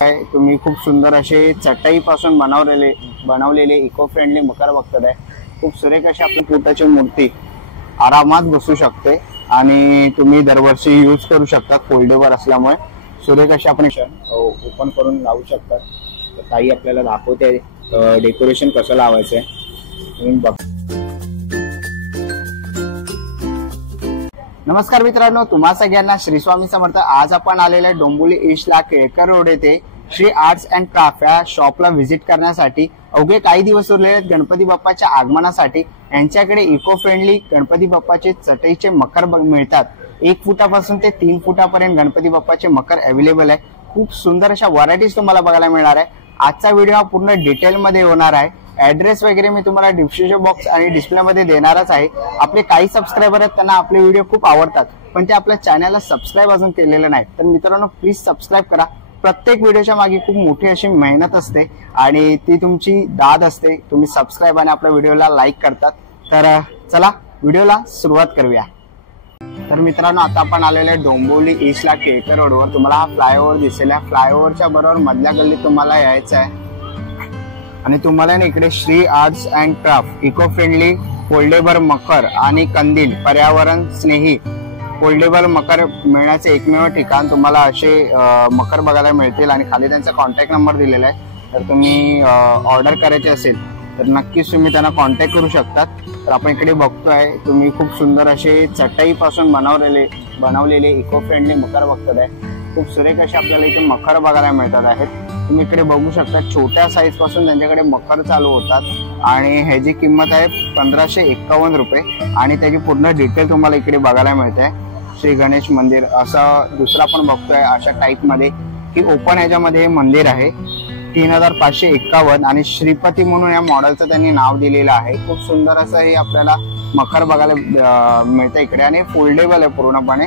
तुम्ही खूप सुंदर असे चटईपासून बनवलेले इको फ्रेंडली मकर बघताय। खूप सुरेख अशी आपली पोटाची मूर्ती आरामात बसू शकते आणि तुम्ही दरवर्षी यूज करू शकता। फोल्डेबल असल्यामुळे सुरेख अशी आपण ओपन करून लावू शकता। ताई आपल्याला दाखवते डेकोरेशन कसं लावायचंय। नमस्कार मित्रांनो, तुम्हा सगळ्यांना श्री स्वामी समर्थ। आज आपण आलेले डोंबिवली ईस्टला केळकर रोड येथे श्री आर्ट्स अँड क्राफ्ट या शॉपला व्हिजिट करण्यासाठी। अवघे काही दिवस उरलेले आहेत गणपती बाप्पाच्या आगमनासाठी। यांच्याकडे इको फ्रेंडली गणपती बाप्पाचे चटईचे मकर मिळतात। 1 फुटापासून ते 3 फुटापर्यंत गणपती बाप्पाचे मकर अवेलेबल आहे। खूप सुंदर अशा व्हरायटीज तुम्हाला बघायला मिळणार आहे। आजचा व्हिडिओ हा पूर्ण डिटेल मध्ये होणार आहे। ऍड्रेस वगैरे मी तुम्हाला डिस्क्रिप्शन बॉक्स आणि डिस्प्ले मध्ये देणारच आहे। आपले काही सबस्क्रायबर आहेत, त्यांना आपले व्हिडिओ खूप आवडतात, पण ते आपल्या चॅनलला सबस्क्राईब अजून केलेलं नाही। तर मित्रांनो, प्लीज सबस्क्राईब करा। प्रत्येक व्हिडिओच्या मागे खूप मोठी अशी मेहनत असते आणि ती तुमची दाद असते। तुम्ही सबस्क्राईब आणि आपल्या व्हिडिओला लाईक करतात। तर चला व्हिडिओला सुरुवात करूया। तर मित्रांनो, आता आपण आलेले डोंबिवली ईस्टला केळकर रोडवर। तुम्हाला हा फ्लायओव्हर दिसेल। या फ्लायओव्हरच्या बरोबर मधल्या गल्लीत तुम्हाला यायचं आहे आणि तुम्हाला इकडे Shri arts and craft eco friendly foldable मकर आणि कंदील पर्यावरण स्नेही फोल्डेबल मकर मिळण्याचे एकमेव ठिकाण तुम्हाला असे मकर बघायला मिळतील। आणि खाली त्यांचा कॉन्टॅक्ट नंबर दिलेला आहे। तर तुम्ही ऑर्डर करायची असेल तर नक्कीच तुम्ही त्यांना कॉन्टॅक्ट करू शकतात। तर आपण इकडे बघतोय, तुम्ही खूप सुंदर असे चटईपासून बनवलेले इको फ्रेंडली मकर बघताय। खूप सुरेख असे आपल्याला इथे मकर बघायला मिळतात आहेत। तुम्ही इकडे बघू शकता, छोट्या साईज पासून त्यांच्याकडे मकर चालू होतात आणि ह्याची किंमत आहे 1551 रुपये। आणि त्याची पूर्ण डिटेल तुम्हाला इकडे बघायला मिळते। श्री गणेश मंदिर असं दुसरा पण बघतोय अशा टाईप मध्ये की ओपन ह्याच्यामध्ये हे मंदिर आहे। 3551 आणि श्रीपती म्हणून या मॉडेलचं त्यांनी नाव दिलेलं आहे। खूप सुंदर असं हे आपल्याला मकर बघायला मिळतं इकडे आणि फोल्डेबल आहे पूर्णपणे।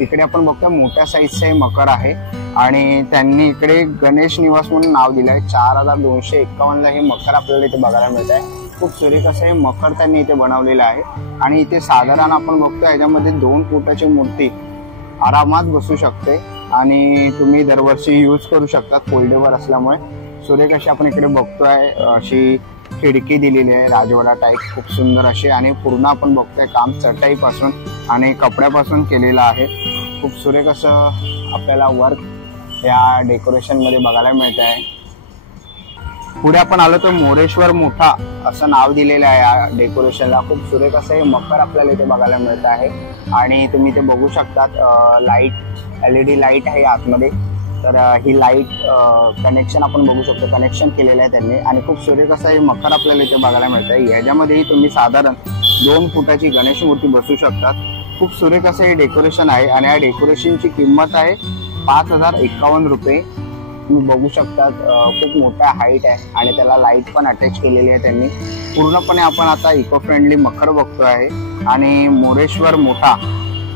इकडे आपण बघतो मोठ्या साईजचे मकर आहे आणि त्यांनी इकडे गणेश निवास म्हणून नाव दिलंय। 4251 ला हे मकर आपल्याला इथे बघायला मिळत आहे। खूप सुरेख असं हे मकर त्यांनी इथे बनवलेलं आहे आणि इथे साधारण आपण बघतो याच्यामध्ये 2 फुटाची मूर्ती आरामात बसू शकते आणि तुम्ही दरवर्षी यूज करू शकता। फोल्डेबल असल्यामुळे सुरेख अशी आपण इकडे बघतोय अशी खिडकी दिलेली आहे राजवाडा टाईप। खूप सुंदर अशी आणि पूर्ण आपण बघतोय काम चटईपासून आणि कपड्यापासून केलेलं आहे। खूप सुरेख असं आपल्याला वर्क या डेकोरेशन मध्ये बघायला मिळत आहे। पुढे आपण आलो तर मोरेश्वर मोठा असं नाव दिलेलं आहे या डेकोरेशनला। खूप सुरेख असं हे मकर आपल्याला इथे बघायला मिळत आहे आणि तुम्ही इथे बघू शकतात लाईट LED लाईट आहे आतमध्ये। तर ही लाईट कनेक्शन आपण बघू शकतो, कनेक्शन केलेलं आहे त्यांनी आणि खूप सुरेख असं हे मकर आपल्याला इथे बघायला मिळत आहे। याच्यामध्येही तुम्ही साधारण 2 फुटाची गणेश मूर्ती बसू शकतात। खूप सुरेख असं हे डेकोरेशन आहे आणि या डेकोरेशनची किंमत आहे 5051 रुपये। तुम्ही बघू शकतात खूप मोठा हाईट आहे आणि त्याला लाईट पण अटॅच केलेली आहे त्यांनी। पूर्णपणे आपण आता इको फ्रेंडली मकर बघतो आहे आणि मोरेश्वर मोठा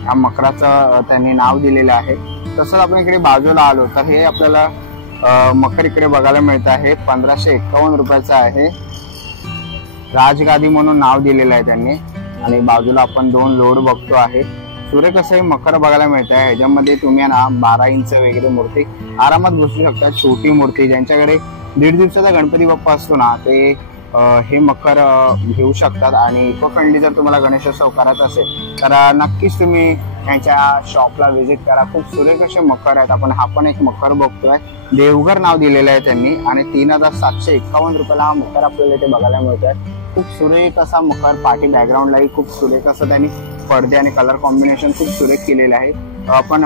या मकराचं त्यांनी नाव दिलेलं आहे। तसंच आपण इकडे बाजूला आलो तर हे आपल्याला मकर इकडे बघायला मिळत आहे। 1551 रुपयाचं आहे। राजगादी म्हणून नाव दिलेलं आहे त्यांनी आणि बाजूला आपण 2 लोड बघतो आहे। सुरेख असं हे मकर बघायला मिळत आहे। ह्याच्यामध्ये तुम्ही ना 12 इंच वगैरे मूर्ती आरामात बसू शकता। छोटी मूर्ती ज्यांच्याकडे 1.5 दिवसाचा गणपती बाप्पा असतो ना, ते हे मकर घेऊ शकतात। आणि इको फ्रेंडली जर तुम्हाला गणेशोत्सव करायचा असेल तर नक्कीच तुम्ही यांच्या शॉपला व्हिजिट करा। खूप सुरेख असे मकर आहेत। आपण हा पण एक मकर बघतोय, देवघर नाव दिलेलं आहे त्यांनी आणि 3751 रुपयाला हा मकर आपल्याला इथे बघायला मिळतोय। खूप सुरेख असा मकर, पाठी बॅकग्राऊंडलाही खूप सुरेख असं त्यांनी पडदे आणि कलर कॉम्बिनेशन खूप सुरेख केलेलं आहे। आपण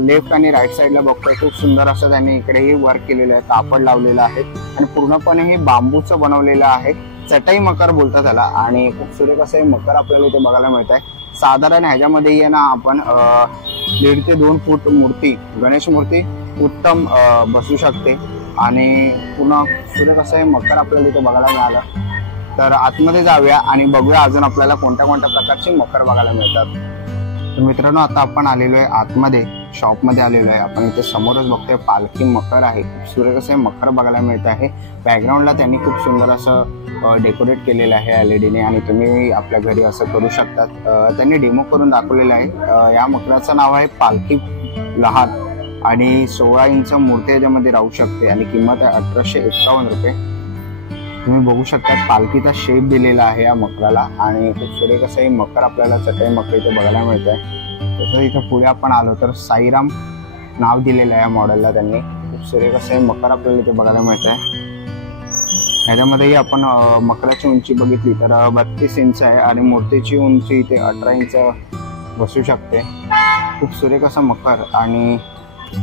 लेफ्ट आणि राईट साईडला बघतोय, खूप सुंदर असं त्यांनी इकडेही वर्क केलेलं आहे, कापड लावलेलं आहे आणि पूर्णपणे हे बांबूचं बनवलेलं आहे। चटई मकर बोलतात त्याला आणि खूप सुरेख असं हे मकर आपल्याला इथे बघायला मिळत आहे। साधारण ह्याच्यामध्ये आहे ना आपण 1.5 ते 2 फूट मूर्ती, गणेश मूर्ती उत्तम बसू शकते आणि पूर्ण सुरेख असं हे मकर आपल्याला इथे बघायला मिळालं। तर आतमध्ये जाऊया आणि बघूया अजून आपल्याला कोणत्या कोणत्या प्रकारचे मकर बघायला मिळतात। तर मित्रांनो, आता आपण आलेलो आहे आतमध्ये, शॉपमध्ये आलेलो आहे। आपण इथे समोरच बघतोय पालखी मकर आहे। खूप सुरेख असे मकर बघायला मिळत आहे। बॅकग्राऊंडला त्यांनी खूप सुंदर असं डेकोरेट केलेलं आहे LED ने आणि तुम्ही आपल्या घरी असं करू शकतात। त्यांनी डेमो करून दाखवलेलं आहे। या मकराचं नाव आहे पालखी लहान आणि 16 इंच मूर्ती याच्यामध्ये राहू शकते आणि किंमत आहे 1851 रुपये. तुम्ही बघू शकता पालखीचा शेप दिलेला आहे या मकराला आणि खूप सुरेख असं हे मकर आपल्याला चटई मकर इथे बघायला मिळत आहे. तसं इथं पुढे आपण आलो तर साईराम नाव दिलेलं आहे या मॉडेलला त्यांनी. खूप सुरेख असं हे मकर आपल्याला इथे बघायला मिळत आहे. ह्याच्यामध्येही आपण मकराची उंची बघितली तर 32 इंच आहे आणि मूर्तीची उंची इथे 18 इंच बसू शकते. खूप सुरेख असं मकर आणि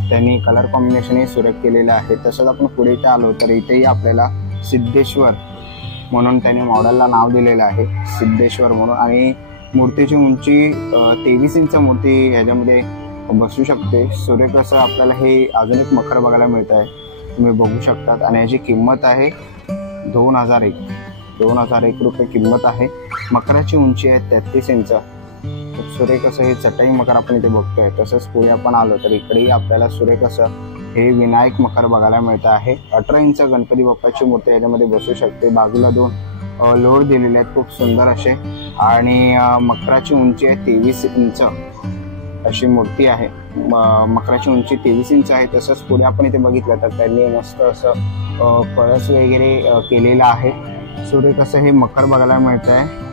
त्यांनी कलर कॉम्बिनेशनही सुरेख केलेलं आहे. तसंच आपण पुढे इथे आलो तर इथेही आपल्याला सिद्धेश्वर म्हणून त्यांनी मॉडेलला नाव दिलेलं आहे, सिद्धेश्वर म्हणून. आणि मूर्तीची उंची 23 इंच मूर्ती ह्याच्यामध्ये बसू शकते. सुरेख असं आपल्याला हे अजून एक मकर बघायला मिळत आहे, तुम्ही बघू शकतात. आणि याची किंमत आहे 2001 रुपये किंमत आहे. मकराची उंची आहे 33 इंच. खूप सुरेख असं हे चटई मकर आपण इथे बघतोय. तसंच पुढे आपण आलो तर इकडेही आपल्याला सुरेख असं हे विनायक मकर बघायला मिळत आहे. 18 इंच गणपती बाप्पाची मूर्ती याच्यामध्ये बसू शकते. बाजूला 2 लोड दिलेले आहेत खूप सुंदर असे. आणि मकराची उंची आहे 23 इंच अशी मूर्ती आहे. मकराची उंची 23 इंच आहे. तसंच पुढे आपण इथे बघितलं तर त्यांनी मस्त असं कळस वगैरे केलेलं आहे. सुरेख असं हे मकर बघायला मिळत आहे.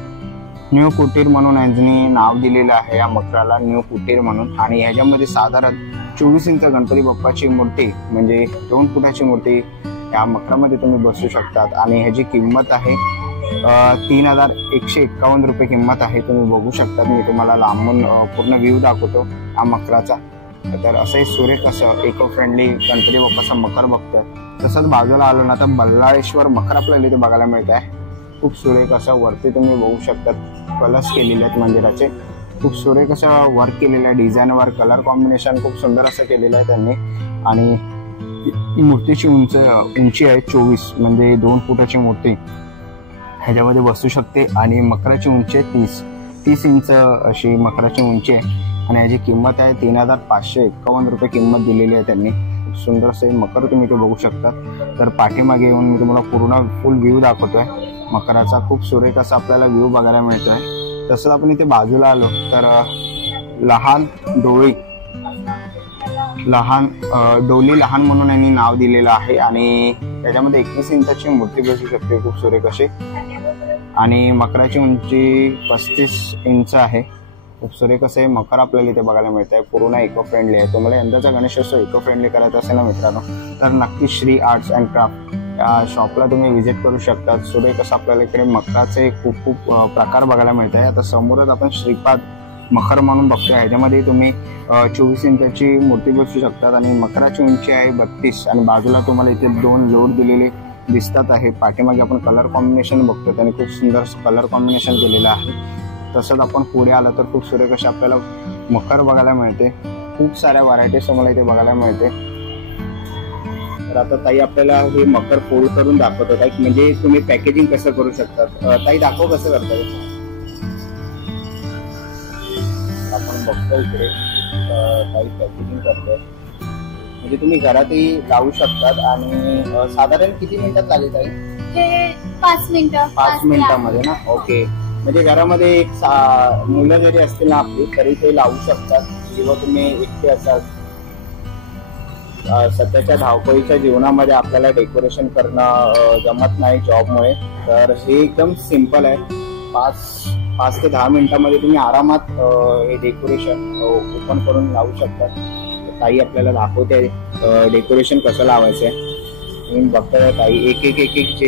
न्यू कुटीर म्हणून यांनी नाव दिलेलं आहे या मकराला, न्यू कुटीर म्हणून. आणि ह्याच्यामध्ये साधारण 24 इंच गणपती बाप्पाची मूर्ती म्हणजे 2 फुटाची मूर्ती या मकरामध्ये तुम्ही बसू शकतात. आणि ह्याची किंमत आहे 3151 रुपये किंमत आहे. तुम्ही बघू शकता, मी तुम्हाला लांबून पूर्ण व्ह्यू दाखवतो या मकराचा. तर असंही सुरेख असं इको फ्रेंडली गणपती बाप्पाचा मकर बघतोय. तसंच बाजूला आलो ना तर बल्लाळेश्वर मकर आपल्याला इथे बघायला मिळत आहे. खूप सुरेख असं वरती तुम्ही बघू शकतात, कलर्स केलेले आहेत मंदिराचे. खूप सुरेख असं वर्क केलेलं आहे, डिझाईनवर कलर कॉम्बिनेशन खूप सुंदर असं केलेलं आहे त्यांनी. आणि मूर्तीची उंची आहे 24 म्हणजे 2 फुटाची मूर्ती ह्याच्यामध्ये बसू शकते. आणि मकराची उंची आहे 30 इंच अशी मकराची उंची आहे. आणि याची किंमत आहे 3551 रुपये किंमत दिलेली आहे त्यांनी. खूप सुंदर असे मकर तुम्ही ते बघू शकतात. तर पाठीमागे येऊन मी तुम्हाला पूर्ण फुल व्ह्यू दाखवतोय मकराचा. खूप सुरेख असा आपल्याला व्ह्यू बघायला मिळतोय. तसंच आपण इथे बाजूला आलो तर लहान डोली लहान म्हणून यांनी नाव दिलेलं आहे. आणि त्याच्यामध्ये 21 इंचाची मूर्ती बसू शकते खूप सुरेख अशी. आणि मकराची उंची 35 इंच आहे. खूप सुरेख असं हे मकर आपल्याला इथे बघायला मिळत आहे. पूर्ण इको फ्रेंडली आहे. तुम्हाला यंदाचा गणेशोत्सव इको फ्रेंडली करायचा असेल ना मित्रांनो तर नक्की श्री आर्ट्स अँड क्राफ्ट या शॉपला तुम्ही व्हिजिट करू शकता. सुरेख असं आपल्याला इकडे मकराचे खूप प्रकार बघायला मिळत आहे. आता समोरच आपण श्रीपाद मकर म्हणून बघतोय. ह्याच्यामध्ये तुम्ही 24 इंचाची मूर्ती बसू शकतात. आणि मकराची उंची आहे 32. आणि बाजूला तुम्हाला इथे 2 लोड दिलेले दिसतात आहे. पाठीमागे आपण कलर कॉम्बिनेशन बघतो, त्याने खूप सुंदर कलर कॉम्बिनेशन केलेलं आहे. तसंच आपण पुढे आलं तर खूप सुरेख असे आपल्याला मकर बघायला मिळते. खूप साऱ्या व्हरायटीज तुम्हाला इथे बघायला मिळते. तर आता ताई आपल्याला हे मकर फोल्ड करून दाखवतात आहे, म्हणजे तुम्ही पॅकेजिंग कसं करू शकतात. ताई दाखव कसं करता येईल. आपण बघतो इकडे ताई पॅकेजिंग करतोय, म्हणजे तुम्ही घरातही लावू शकतात. आणि साधारण किती मिनिटात लागेल ताई. 5 मिनिटं. 5 मिनिटांमध्ये ना. ओके. म्हणजे घरामध्ये एक मुलं जरी असतील ना आपली तरी ते लावू शकतात. किंवा तुम्ही एकटे असाल, सध्याच्या धावपळीच्या जीवनामध्ये आपल्याला डेकोरेशन करणं जमत नाही जॉबमुळे, तर हे एकदम सिम्पल आहे. 5 ते 10 मिनिटांमध्ये तुम्ही आरामात हे डेकोरेशन ओपन करून लावू शकतात. ताई आपल्याला दाखवते डेकोरेशन कसं लावायचं आहे. तुम्ही बघता ताई एक एक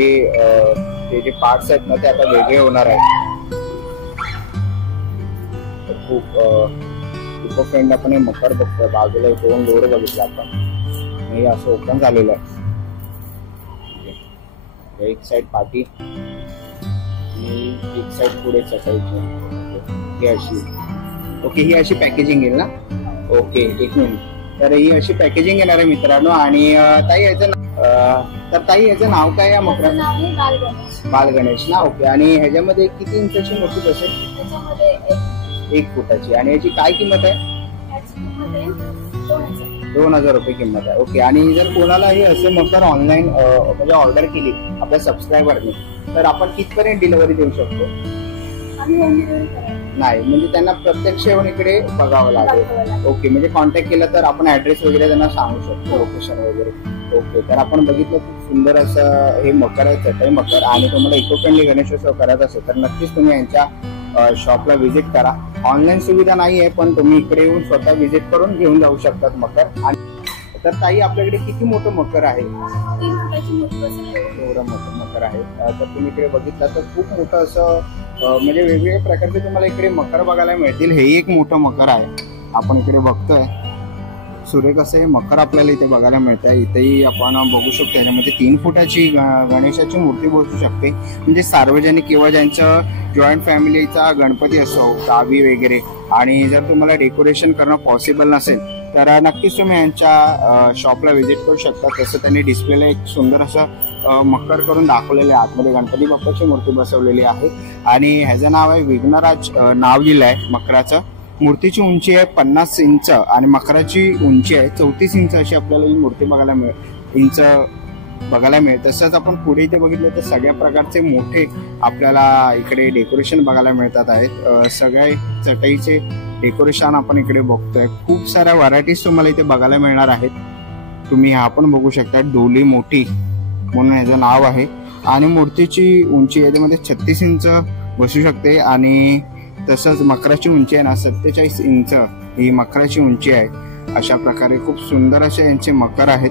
जे पार्ट्स आहेत ना ते आता वेगळे होणार आहेत. खूप इको फ्रेंड आपण हे मकर बघतोय. बाजूला 2 लोड बघितला आपण, हे असं ओपन झालेलं आहे. एक साइड पाठी आणि एक साइड पुढे चटायची. ही अशी. ओके. ही अशी पॅकेजिंग येईल ना. ओके. एक मिनिट. तर ही अशी पॅकेजिंग येणार आहे मित्रांनो. आणि ताई याचं नाव काय या मकराचं. बाल गणेश ना. ओके. आणि ह्याच्यामध्ये किती इंचाची मूर्ती असेल. 1 फुटाची. आणि याची काय किंमत आहे. 2000 रुपये किंमत आहे. ओके. आणि जर कोणालाही असे मकर ऑनलाईन म्हणजे ऑर्डर केली आपल्या सबस्क्रायबरने तर आपण कितपर्यंत डिलिव्हरी देऊ शकतो. नाही, म्हणजे त्यांना प्रत्यक्ष येऊन इकडे बघावं लागेल. ओके, म्हणजे कॉन्टॅक्ट केला तर आपण ऍड्रेस वगैरे त्यांना सांगू शकतो, लोकेशन वगैरे. ओके, तर आपण बघितलं खूप सुंदर असं हे मकर आहे, चटई मकर. आणि तुम्हाला इको फ्रेंडली गणेशोत्सव करायचा असेल तर नक्कीच तुम्ही यांच्या शॉपला व्हिजिट करा. ऑनलाईन सुविधा नाही आहे, पण तुम्ही इकडे येऊन स्वतः व्हिजिट करून घेऊन जाऊ शकतात मकर. आणि तर ताई, आपल्याकडे किती मोठं मकर आहे? 3 फुटाची मोठी बसवली. एवढं मोठं मकर आहे. तर तुम्ही इकडे बघितलं तर खूप मोठं असं म्हणजे वेगवेगळ्या प्रकारचे तुम्हाला इकडे मकर बघायला मिळतील. हे एक मोठं मकर आहे, आपण इकडे बघतोय. सुरेख असं हे मकर आपल्याला इथे बघायला मिळत आहे. इथेही आपण बघू शकतो, याच्यामध्ये 3 फुटाची गणेशाची मूर्ती बसू शकते. म्हणजे सार्वजनिक किंवा ज्यांचं जॉईंट फॅमिलीचा गणपती असो, गावी वगैरे, आणि जर तुम्हाला डेकोरेशन करणं पॉसिबल नसेल तर नक्कीच तुम्ही यांच्या शॉपला व्हिजिट करू शकता. तसं त्यांनी डिस्प्लेला एक सुंदर असं मकर करून दाखवलेले आहे. आतमध्ये गणपती बाप्पाची मूर्ती बसवलेली आहे आणि ह्याचं नाव आहे विघ्नराज, नाव दिलं आहे मकराचं. मूर्तीची उंची आहे 50 इंच आणि मकराची उंची आहे 34 इंच. अशी आपल्याला ही मूर्ती बघायला मिळेल. तसंच आपण पुढे इथे बघितलं तर सगळ्या प्रकारचे मोठे आपल्याला इकडे डेकोरेशन बघायला मिळतात आहेत. सगळे चटईचे डेकोरेशन आपण इकडे बघतोय. खूप साऱ्या व्हरायटीज तुम्हाला इथे बघायला मिळणार आहेत. तुम्ही हा पण बघू शकता, डोली मोठी म्हणून ह्याचं नाव आहे. आणि मूर्तीची उंची याच्यामध्ये 36 इंच बसू शकते. आणि तसंच मकराची उंची आहे ना 47 इंच ही मकराची उंची आहे. अशा प्रकारे खूप सुंदर असे यांचे मकर आहेत.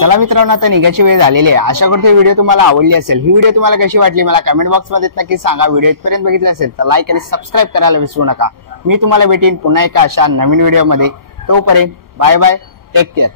चला मित्रांनो, आता निघायची वेळ झालेली आहे. आशा करतो व्हिडिओ तुम्हाला आवडली असेल. ही व्हिडिओ तुम्हाला कशी वाटली मला कमेंट बॉक्स मध्ये नक्की सांगा. व्हिडिओ इथपर्यंत बघितला असेल तर लाईक आणि सबस्क्राईब करायला विसरू नका. मी तुम्हाला भेटेन पुन्हा एका अशा नवीन व्हिडिओ मध्ये. तोपर्यंत बाय बाय, टेक केअर.